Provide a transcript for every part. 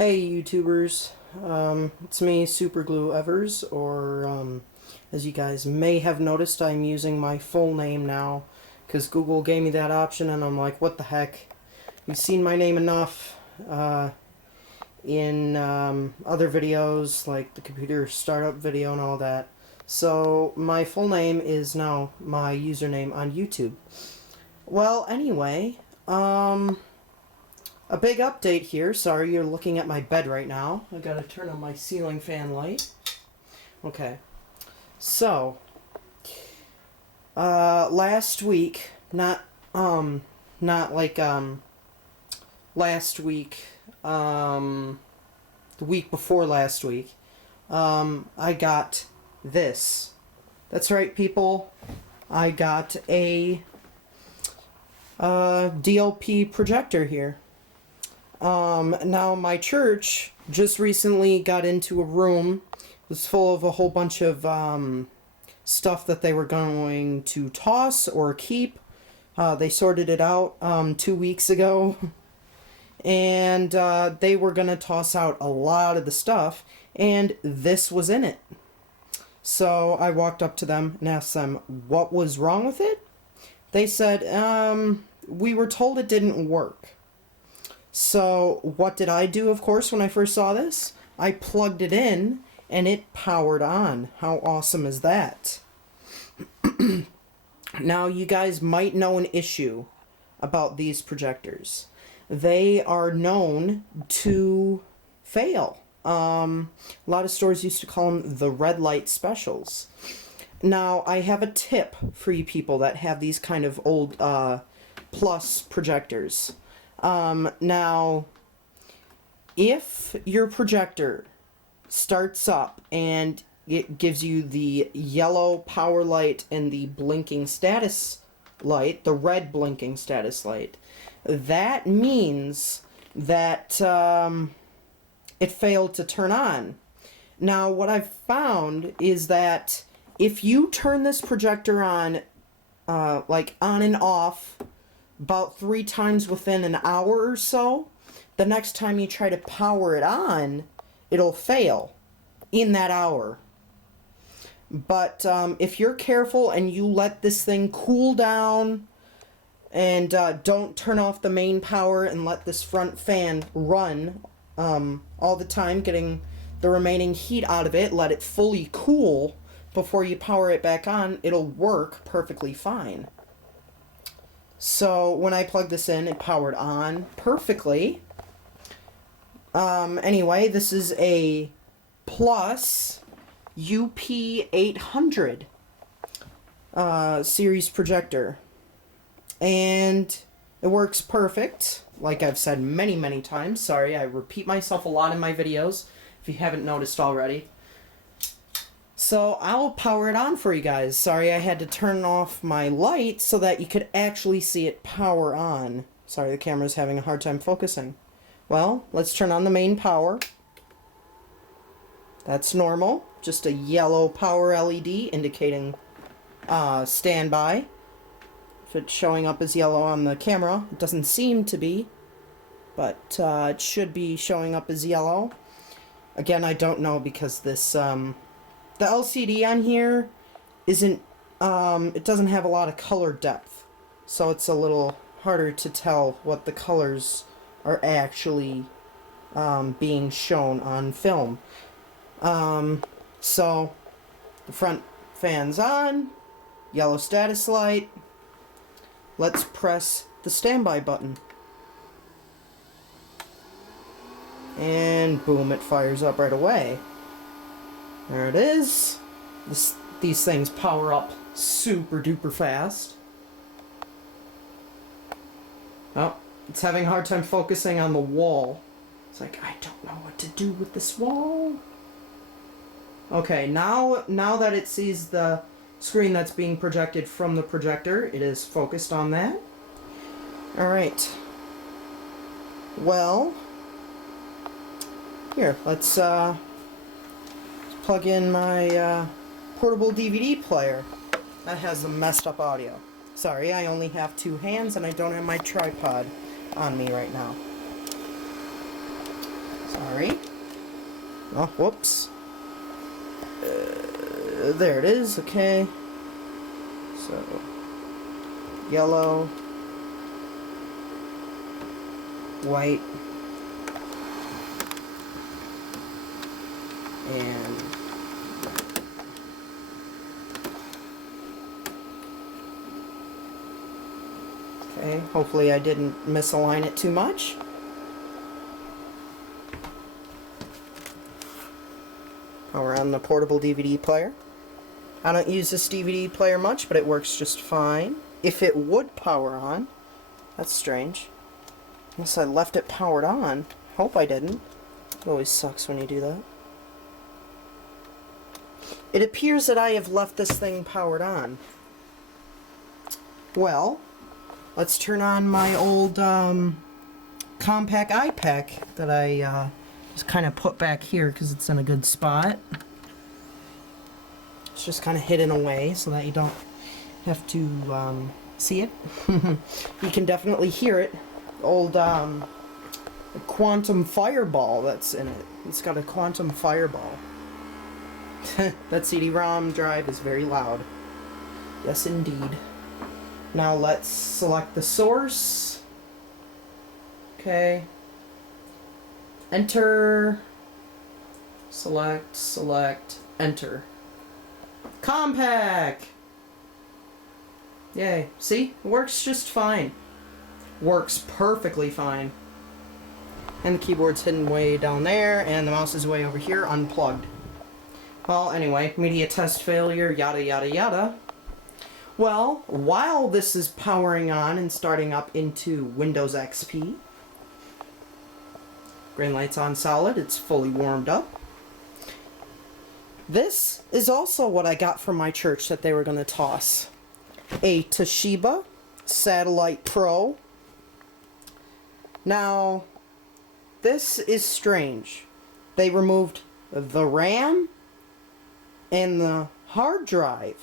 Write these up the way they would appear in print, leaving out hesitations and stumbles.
Hey YouTubers, it's me, Superglue Evers, or as you guys may have noticed, I'm using my full name now, because Google gave me that option and I'm like, what the heck, you've seen my name enough in other videos, like the computer startup video and all that, so my full name is now my username on YouTube. Well, anyway, a big update here. Sorry, you're looking at my bed right now. I gotta turn on my ceiling fan light. Okay. So, last week, not like, last week, the week before last week, I got this. That's right, people. I got a, DLP projector here. Now my church just recently got into a room. It was full of a whole bunch of stuff that they were going to toss or keep. They sorted it out 2 weeks ago. And they were going to toss out a lot of the stuff. And this was in it. So I walked up to them and asked them what was wrong with it. They said, we were told it didn't work. So what did I do, of course, when I first saw this? I plugged it in and it powered on. How awesome is that? Now, you guys might know an issue about these projectors. They are known to fail. A lot of stores used to call them the red light specials. Now, I have a tip for you people that have these kind of old plus projectors. Now, if your projector starts up and it gives you the yellow power light and the blinking status light, the red blinking status light, that means that it failed to turn on. Now, what I've found is that if you turn this projector on, like on and off, about 3 times within an hour or so, the next time you try to power it on, it'll fail in that hour. But if you're careful and you let this thing cool down and don't turn off the main power and let this front fan run all the time, getting the remaining heat out of it, let it fully cool before you power it back on, it'll work perfectly fine. So when I plugged this in, it powered on perfectly. Anyway, this is a Plus UP800 series projector. And it works perfect, like I've said many, many times. Sorry, I repeat myself a lot in my videos, if you haven't noticed already. So I'll power it on for you guys. Sorry, I had to turn off my light so that you could actually see it power on. Sorry, the camera's having a hard time focusing. Well, let's turn on the main power. That's normal. Just a yellow power LED indicating standby. If it's showing up as yellow on the camera, it doesn't seem to be, but it should be showing up as yellow. Again, I don't know because this the LCD on here isn't, it doesn't have a lot of color depth, so it's a little harder to tell what the colors are actually being shown on film. So the front fan's on, yellow status light. Let's press the standby button. And boom, it fires up right away. There it is. These things power up super duper fast. Oh, it's having a hard time focusing on the wall. It's like, I don't know what to do with this wall. Okay, now that it sees the screen that's being projected from the projector, it is focused on that. Alright. Well, here, let's plug in my portable DVD player that has the messed up audio. Sorry, I only have 2 hands and I don't have my tripod on me right now. Sorry. Oh, whoops. There it is, okay. So, yellow, white, and okay, hopefully I didn't misalign it too much. Power on the portable DVD player. I don't use this DVD player much, but it works just fine. If it would power on, that's strange. Unless I left it powered on. Hope I didn't. It always sucks when you do that. It appears that I have left this thing powered on. Well, let's turn on my old Compaq iPAQ that I just kind of put back here because it's in a good spot. It's just kind of hidden away so that you don't have to see it. You can definitely hear it. Old quantum fireball that's in it. It's got a quantum fireball. That CD-ROM drive is very loud. Yes, indeed. Now let's select the source. Okay. Enter. Select, enter. Compaq! Yay. See? It works just fine. Works perfectly fine. And the keyboard's hidden way down there, and the mouse is way over here, unplugged. Well, anyway, media test failure, yada yada yada. Well, while this is powering on and starting up into Windows XP, green light's on solid, it's fully warmed up. This is also what I got from my church that they were going to toss. A Toshiba Satellite Pro. Now, this is strange. They removed the RAM and the hard drive.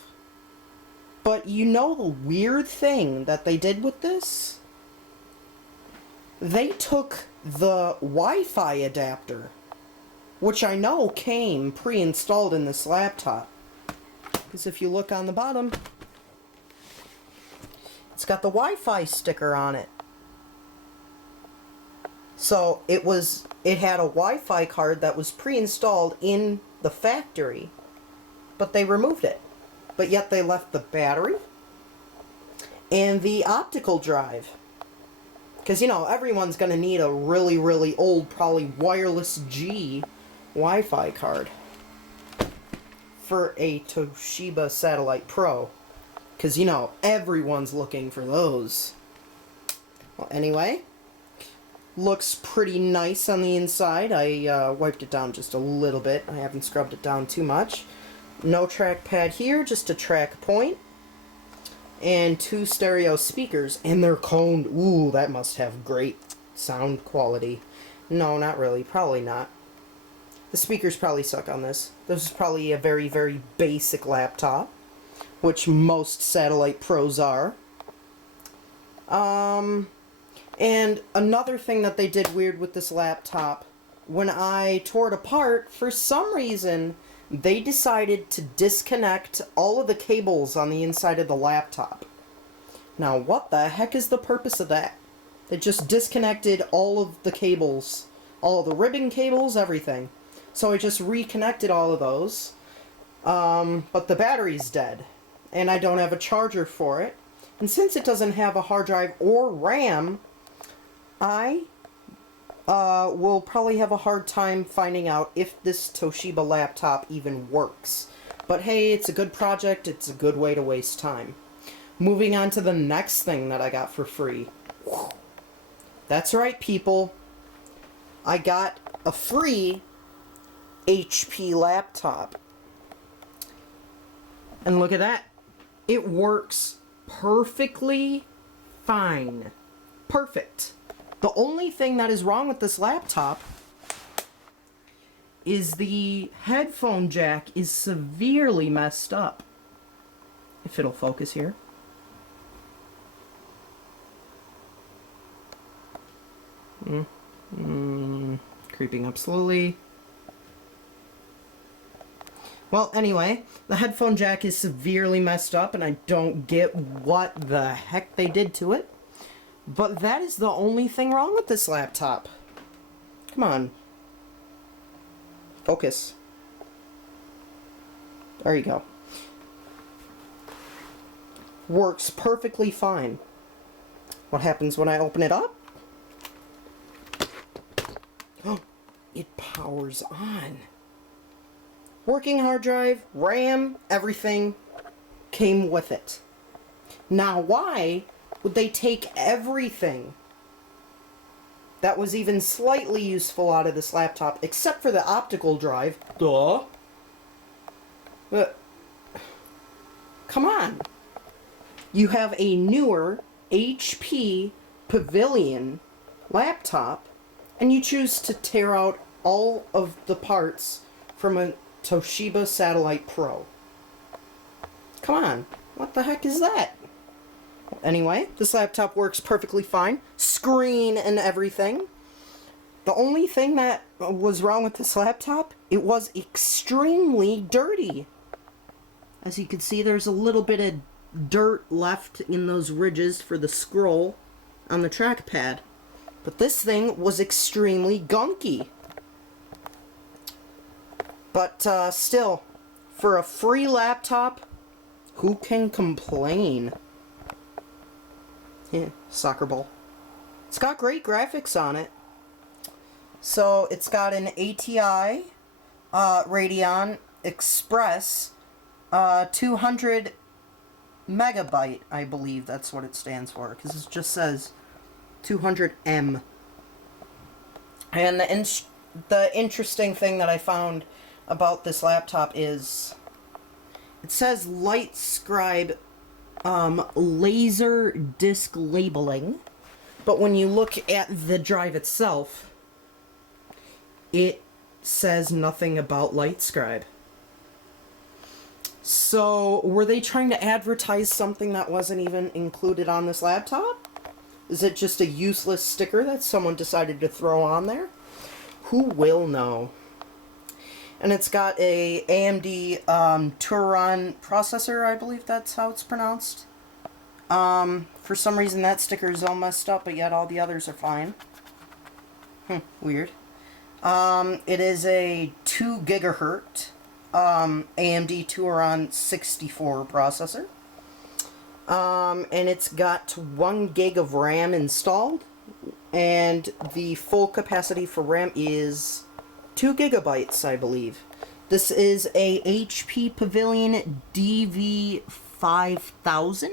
But you know the weird thing that they did with this? They took the Wi-Fi adapter, which I know came pre-installed in this laptop. Because if you look on the bottom, it's got the Wi-Fi sticker on it. So it had a Wi-Fi card that was pre-installed in the factory, but they removed it. But yet they left the battery and the optical drive. Because, you know, everyone's going to need a really, really old, probably wireless G Wi-Fi card for a Toshiba Satellite Pro. Because, you know, everyone's looking for those. Well, anyway, looks pretty nice on the inside. I wiped it down just a little bit. I haven't scrubbed it down too much. No trackpad here, just a track point. And 2 stereo speakers, and they're coned. Ooh, that must have great sound quality. No, not really. Probably not. The speakers probably suck on this. This is probably a very, very basic laptop, which most Satellite Pros are. And another thing that they did weird with this laptop, when I tore it apart, for some reason, they decided to disconnect all of the cables on the inside of the laptop. Now, what the heck is the purpose of that? They just disconnected all of the cables, all of the ribbon cables, everything. So I just reconnected all of those, but the battery's dead, and I don't have a charger for it. And since it doesn't have a hard drive or RAM, I will probably have a hard time finding out if this Toshiba laptop even works. But hey, it's a good project, it's a good way to waste time. Moving on to the next thing that I got for free. That's right, people. I got a free HP laptop. And look at that. It works perfectly fine. Perfect. The only thing that is wrong with this laptop is the headphone jack is severely messed up. If it'll focus here. Creeping up slowly. Well, anyway, the headphone jack is severely messed up, and I don't get what the heck they did to it. But that is the only thing wrong with this laptop. Come on. Focus. There you go. Works perfectly fine. What happens when I open it up? Oh, it powers on. Working hard drive, RAM, everything came with it. Now, why would they take everything that was even slightly useful out of this laptop, except for the optical drive? Duh. But, come on. You have a newer HP Pavilion laptop, and you choose to tear out all of the parts from a Toshiba Satellite Pro. Come on, what the heck is that? Anyway, this laptop works perfectly fine. Screen and everything. The only thing that was wrong with this laptop, it was extremely dirty. As you can see, there's a little bit of dirt left in those ridges for the scroll on the trackpad. But this thing was extremely gunky. But still, for a free laptop, who can complain? Yeah, soccer ball. It's got great graphics on it. So it's got an ATI Radeon Express 200 megabyte, I believe that's what it stands for, because it just says 200M. And the interesting thing that I found about this laptop is it says LightScribe laser disc labeling, but when you look at the drive itself, it says nothing about LightScribe. So, were they trying to advertise something that wasn't even included on this laptop? Is it just a useless sticker that someone decided to throw on there? Who will know? And it's got a AMD Turon processor, I believe that's how it's pronounced. For some reason that sticker is all messed up, but yet all the others are fine. Weird. It is a 2 gigahertz AMD Turon 64 processor. And it's got 1 gig of RAM installed, and the full capacity for RAM is 2 gigabytes, I believe. This is a HP Pavilion DV5000,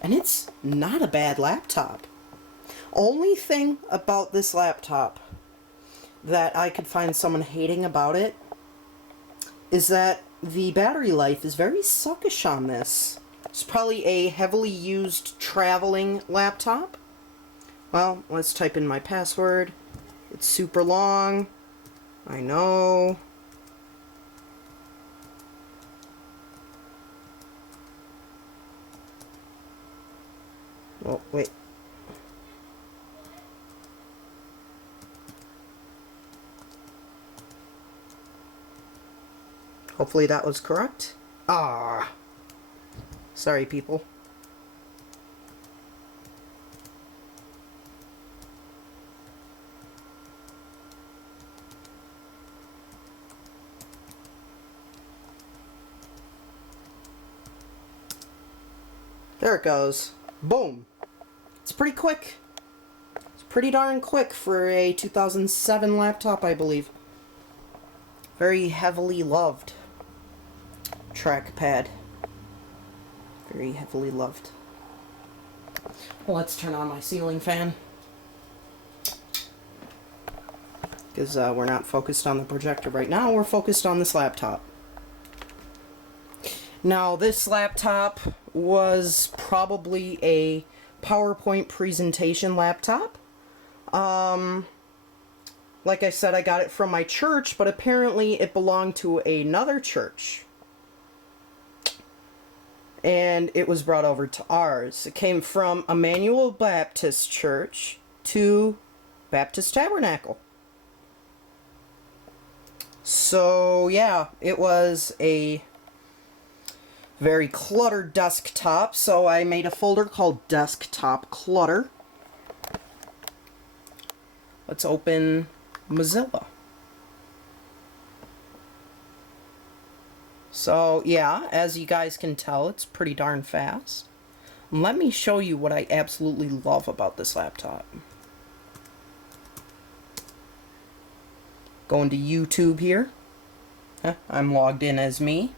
and it's not a bad laptop. Only thing about this laptop that I could find someone hating about it is that the battery life is very suckish on this. It's probably a heavily used traveling laptop. Well, let's type in my password. It's super long. I know. Oh, wait. Hopefully that was correct. Ah. Sorry, people. There it goes. Boom. It's pretty quick. It's pretty darn quick for a 2007 laptop, I believe. Very heavily loved trackpad. Very heavily loved. Well, let's turn on my ceiling fan, because we're not focused on the projector right now. We're focused on this laptop. Now, this laptop was probably a PowerPoint presentation laptop. Like I said, I got it from my church, but apparently it belonged to another church. And it was brought over to ours. It came from Emmanuel Baptist Church to Baptist Tabernacle. So yeah, it was a very cluttered desktop, so I made a folder called Desktop Clutter. Let's open Mozilla. So yeah, as you guys can tell, it's pretty darn fast. Let me show you what I absolutely love about this laptop. Going to YouTube here. I'm logged in as me.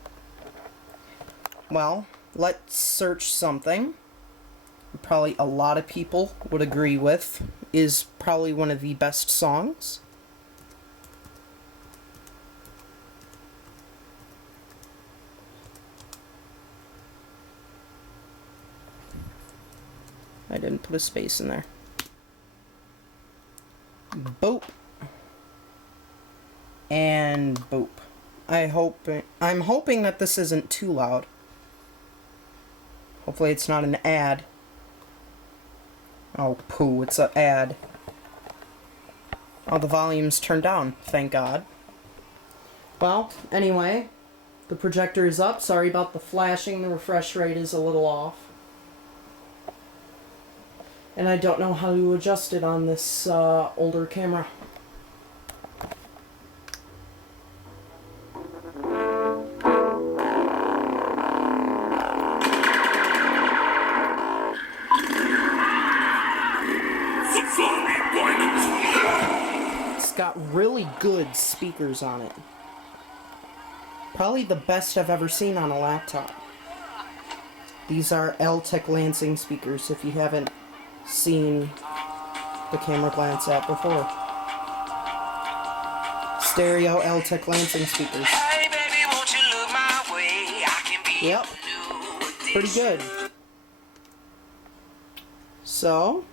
Well, let's search something probably a lot of people would agree with is probably one of the best songs. I didn't put a space in there. Boop. And boop. I'm hoping that this isn't too loud. Hopefully it's not an ad. Oh, poo, it's an ad. Oh, the volume's turned down, thank God. Well, anyway, the projector is up. Sorry about the flashing, the refresh rate is a little off. And I don't know how to adjust it on this older camera. It's got really good speakers on it. Probably the best I've ever seen on a laptop. These are Altec Lansing speakers, if you haven't seen the camera glance at before. Stereo Altec Lansing speakers. Hey, baby, won't you look my way? I can be yep. Pretty good. So,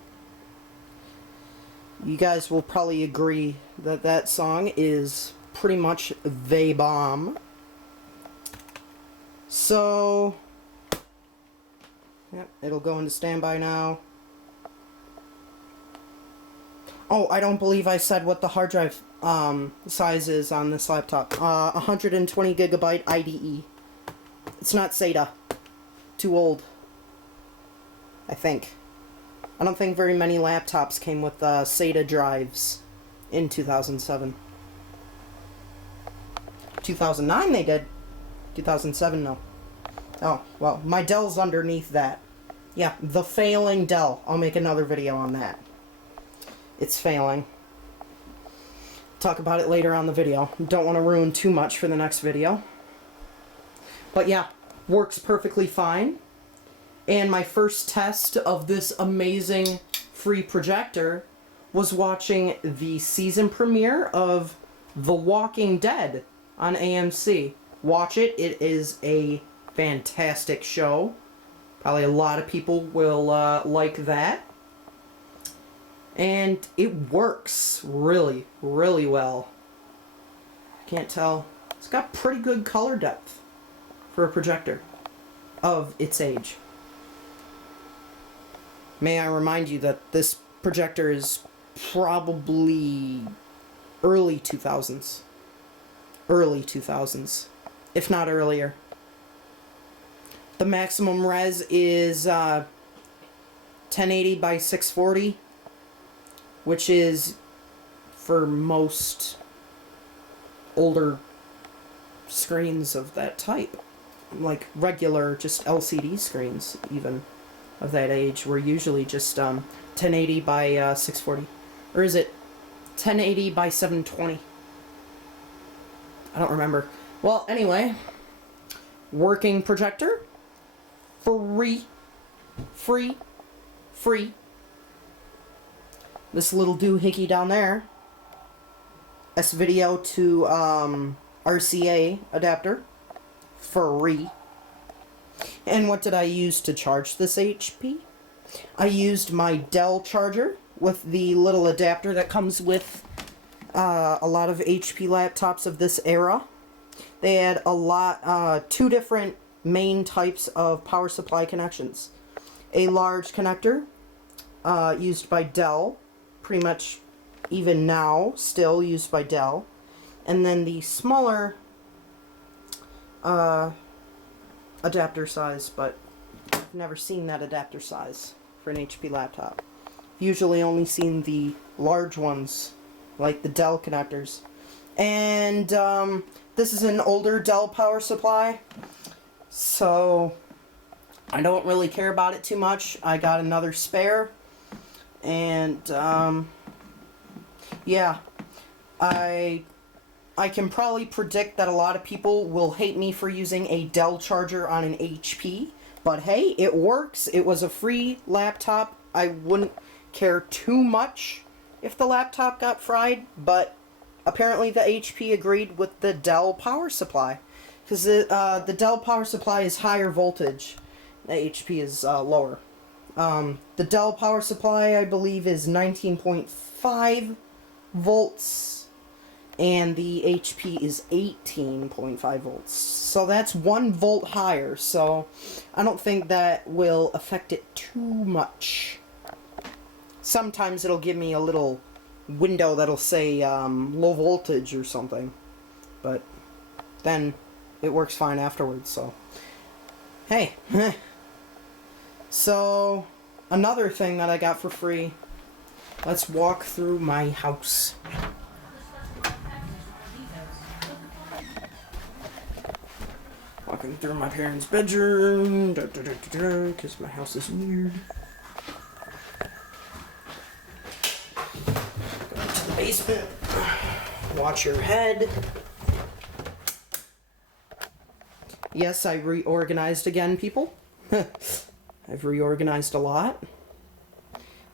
you guys will probably agree that that song is pretty much the bomb. So, yep, it'll go into standby now. Oh, I don't believe I said what the hard drive size is on this laptop. 120 gigabyte IDE. It's not SATA. Too old. I think. I don't think very many laptops came with SATA drives in 2007. 2009 they did. 2007 no. Oh, well, my Dell's underneath that. Yeah, the failing Dell. I'll make another video on that. It's failing. Talk about it later on the video. Don't want to ruin too much for the next video. But yeah, works perfectly fine. And my first test of this amazing free projector was watching the season premiere of The Walking Dead on AMC. Watch it. It is a fantastic show. Probably a lot of people will like that. And it works really, really well. Can't tell. It's got pretty good color depth for a projector of its age. May I remind you that this projector is probably early 2000s. Early 2000s, if not earlier. The maximum res is 1080 by 640, which is, for most older screens of that type, like regular just LCD screens even of that age, were usually just 1080 by 640. Or is it 1080 by 720? I don't remember. Well, anyway, working projector. Free. This little doohickey down there. S-Video to RCA adapter. Free. And what did I use to charge this HP? I used my Dell charger with the little adapter that comes with a lot of HP laptops of this era. They had two different main types of power supply connections. A large connector used by Dell, pretty much even now still used by Dell, And then the smaller adapter size, but I've never seen that adapter size for an HP laptop. Usually only seen the large ones, like the Dell connectors. And this is an older Dell power supply, so I don't really care about it too much. I got another spare, and yeah, I can probably predict that a lot of people will hate me for using a Dell charger on an HP, but hey, it works. It was a free laptop. I wouldn't care too much if the laptop got fried, but apparently the HP agreed with the Dell power supply, because the Dell power supply is higher voltage. The HP is lower. The Dell power supply, I believe, is 19.5 volts, and the HP is 18.5 volts. So that's 1 volt higher, so I don't think that will affect it too much. Sometimes it'll give me a little window that'll say low voltage or something, but then it works fine afterwards, so hey. So another thing that I got for free, let's walk through my house. Walking through my parents' bedroom, because my house is weird. Basement. Watch your head. Yes, I reorganized again, people. I've reorganized a lot.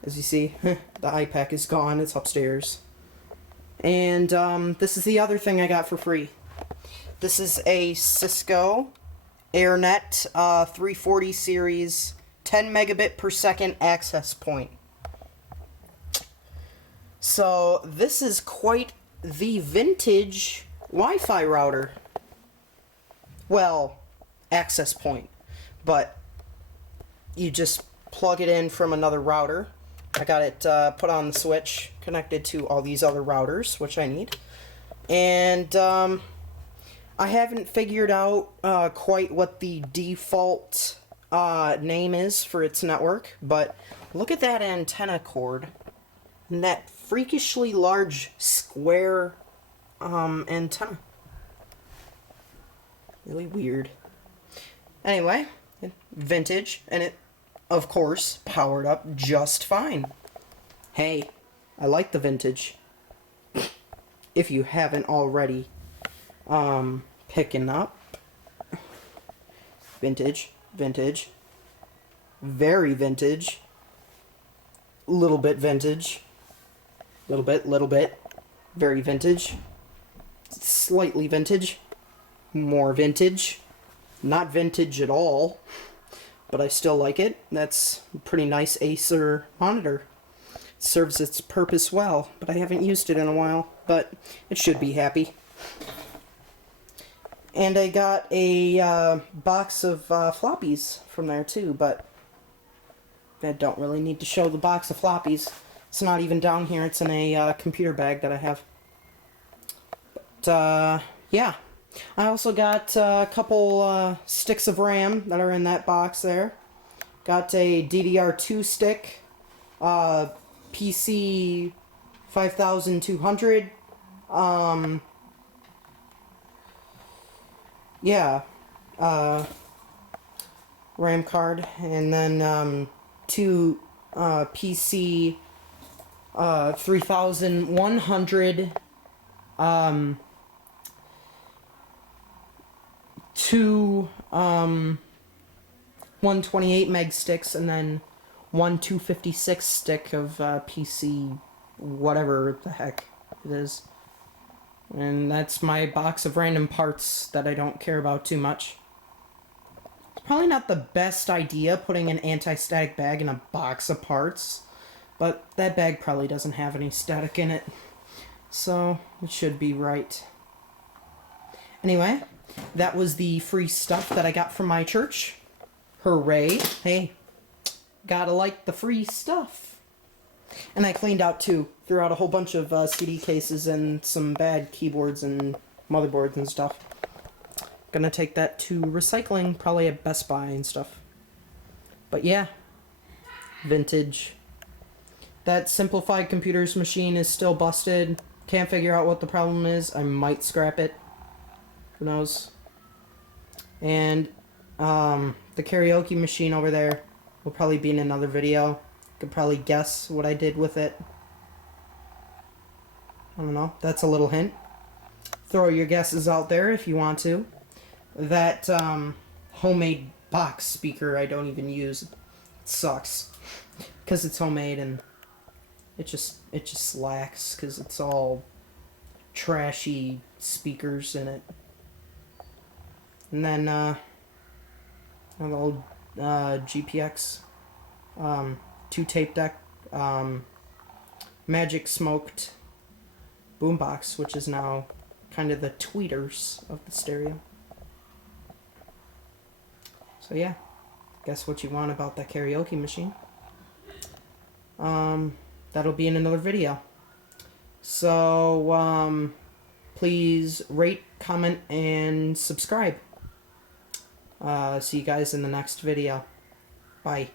As you see, the iPad is gone. It's upstairs. And this is the other thing I got for free. This is a Cisco AirNet 340 series 10 megabit per second access point. So this is quite the vintage Wi-Fi router. Well, access point, but you just plug it in from another router. I got it put on the switch, connected to all these other routers, which I need. And I haven't figured out quite what the default name is for its network, but look at that antenna cord. And that freakishly large square antenna. Really weird. Anyway, vintage, and it, of course, powered up just fine. Hey, I like the vintage. If you haven't already, picking up. Vintage, vintage, very vintage, little bit vintage. Little bit, very vintage, slightly vintage, more vintage, not vintage at all, but I still like it. That's a pretty nice Acer monitor. It serves its purpose well, but I haven't used it in a while, but it should be happy. And I got a box of floppies from there too, but I don't really need to show the box of floppies. It's not even down here. It's in a computer bag that I have. But, yeah. I also got a couple sticks of RAM that are in that box there. Got a DDR2 stick, PC 5200. Yeah. RAM card. And then 2 PC 3100 two 128 meg sticks, and then one 256 stick of PC whatever the heck it is. And that's my box of random parts that I don't care about too much. It's probably not the best idea putting an anti-static bag in a box of parts, but that bag probably doesn't have any static in it, so it should be right. Anyway, that was the free stuff that I got from my church. Hooray. Hey, gotta like the free stuff. And I cleaned out too. Threw out a whole bunch of CD cases and some bad keyboards and motherboards and stuff. Gonna take that to recycling, probably at Best Buy and stuff. But yeah, vintage. That Simplified Computers machine is still busted. Can't figure out what the problem is. I might scrap it. Who knows? And the karaoke machine over there will probably be in another video. Could probably guess what I did with it. I don't know. That's a little hint. Throw your guesses out there if you want to. That homemade box speaker I don't even use. It sucks. Because it's homemade and it just slacks because it's all trashy speakers in it. And then an old GPX 2 tape deck Magic Smoked boombox, which is now kind of the tweeters of the stereo. So yeah, guess what you want about that karaoke machine. That'll be in another video. So please rate, comment, and subscribe. See you guys in the next video. Bye.